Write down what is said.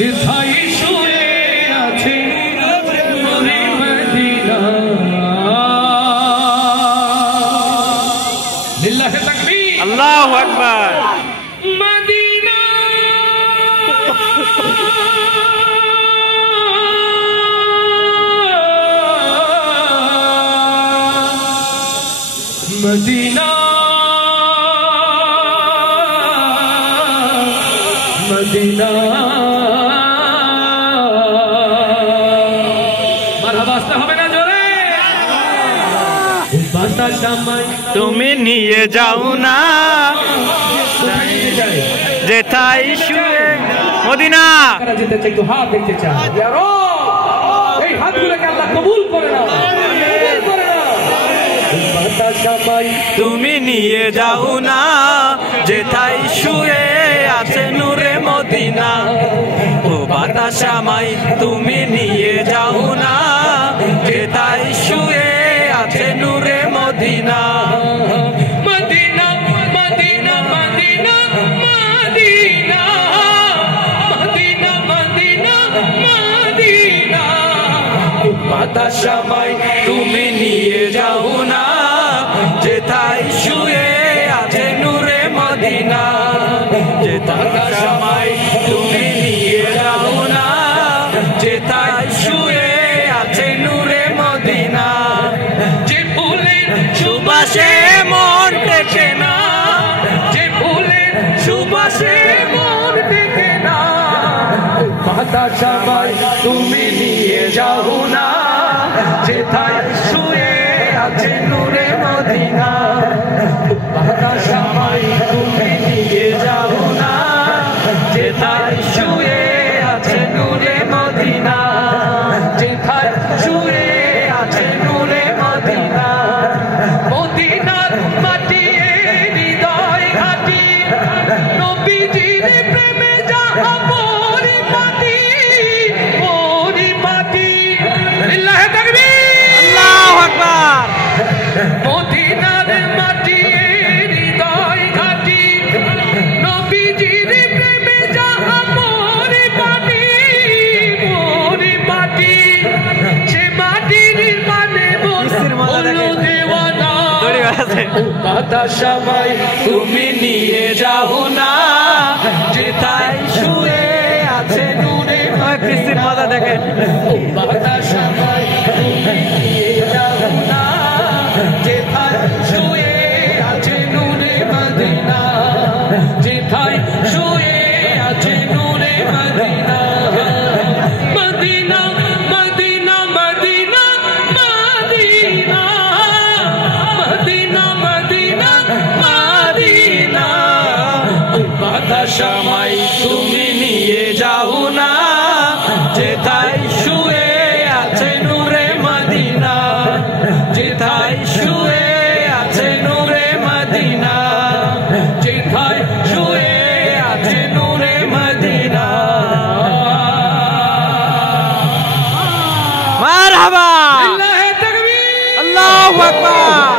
যেথায় শুয়ে আছে নূরে মদিনা। লিল্লাহি তাকবীর, আল্লাহু আকবার। Medina Madina Medina. মারহাবা আসতে হবে না জোরে। বাতাস আমায় তুমি নিয়ে যাও না যেথায় শুয়ে মদিনা। যেতে চাই একটু হাত দেখতে চাই, এই হাতগুলোকে আল্লাহ কবুল করে না, কবুল করে না। বাতাস আমায় তুমি নিয়ে যাও না যেথায় শুয়ে আছে নূরে মদিনা। ও বাতাস আমায় তুমি নিয়ে যাও না যেথায় শুয়ে আছে নূরে মদিনা। মদিনা মদিনা মদিনা মদিনা মদিনা মদিনা মদিনা। বাতাস আমায় তুমি নিয়ে যাও না যেথায় শুয়ে আছে নূরে মদিনা। বাতাস আমায় তুমি নিয়ে যাও না যেথায় শুয়ে আছে নূরে মদিনা। যে ফুলের সুবাসে মন টেকে না, যে ফুলের সুবাসে মন দেখে না। বাতাস আমায় তুমি নিয়ে যাও না যেথায় শুয়ে আছে নূরে মদিনা। বাতাস আমায় তুমি নিয়ে যাও না যেথায় শুয়ে আছে নূরে মদিনা। যেথায় শুয়ে আছে নূরে মদিনা। মদিনার মাটি হৃদয় ঘাটি, নবীজির প্রেমে যাহা পরিপাটি পরিপাটি। লিল্লাহি তাকবীর, আল্লাহু আকবার। মদিনার মাটি হৃদয় ঘাটি, নবীজির প্রেমে যাহা পরিপাটি পরিপাটি। সে মাটির মানে বললো দেওয়ানা। বাতাস আমায় তুমি নিয়ে যাও না যেথায় শুয়ে আছে নূরে কৃষ্ণের মজা দেখেন। বাতাস আমায় তুমি নিয়ে যাও না যেথায় শুয়ে আছে নূরে মদিনা। যেথায় শুয়ে আছে নূরে মদিনা। মদিনা মদিনা মদিনা মদিনা মদিনা মদিনা মদিনা। বাতাস আমায় তুমি নিয়ে যাও না যেথায় শুয়ে আছে নূরে মদিনা। যেথায় শুয়ে আছে নূরে মদিনা। যেথায় শুয়ে আছে নূরে মদিনা। মারহাবা, লিল্লাহি তাকবীর, আল্লাহু আকবার।